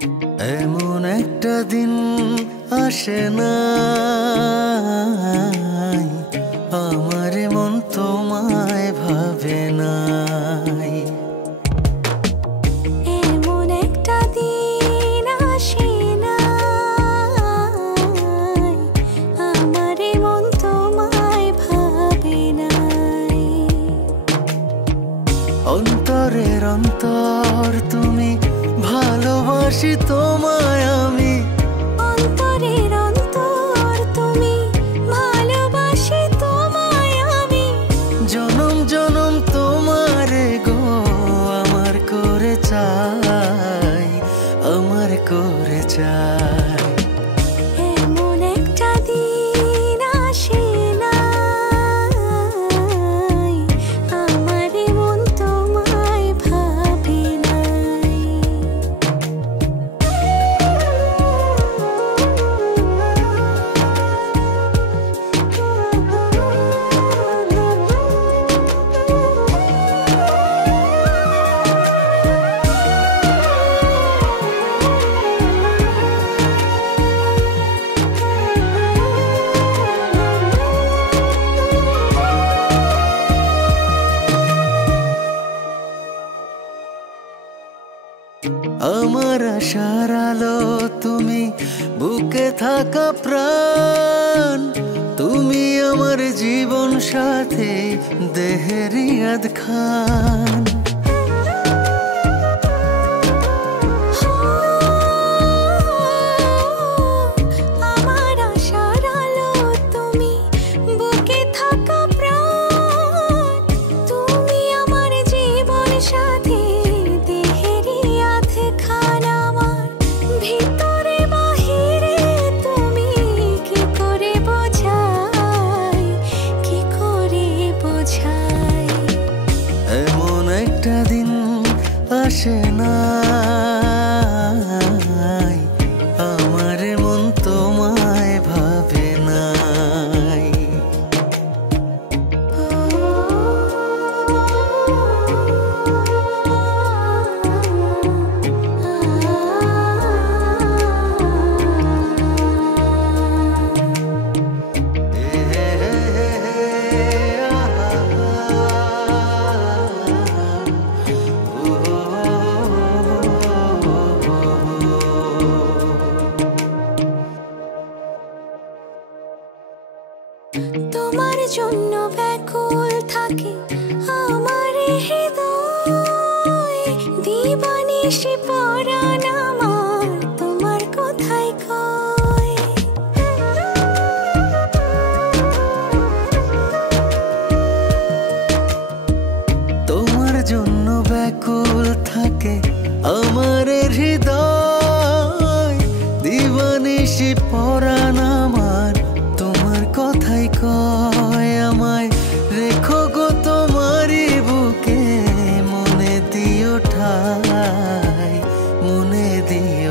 এমন একটা দিন আসে না আমার মন তোমায় ভাবে নাই। এমন একটা দিন আসে না আমার মন তোমায় ভাবে নাই। অন্তরের অন্তর তুমি, ভালোবাসি তোমায় আমি। অন্তরের অন্তর তুমি, ভালোবাসি তোমায় আমি। জনম জনম তোমারে গো আমার করে চাই, আমার করে চাই। এমন একটা দিন আসে না আমার মন তোমায় ভাবে নাই। আমার আশার আলো তুমি, বুকে থাকা প্রাণ তুমি, আমার জীবন সাথী দেহের ইয়াদ খান। আমার আশার আলো তুমি, বুকে থাকা প্রাণ তুমি, আমার জীবন সাথী দেহের ইয়াদ খান। আমার ভিতরে বাহিরে তুমি, কি করে বোঝাই, কি করে বোঝাই। এমন একটা দিন আসে না আমার মন তোমায় ভাবে নাই। তোমার জন্য ব্যাকুল থাকে আমার হৃদয়, দিবানিশি পরাণ আমার তোমার কোথায় কয়। তোমার জন্য ব্যাকুল থাকে আমার হৃদয়, দিবানিশি পরাণ আমার তোমার কথাই কয়। আমায় রেখো গো তোমারই বুকে, মনে দিও ঠাই, মনে দিও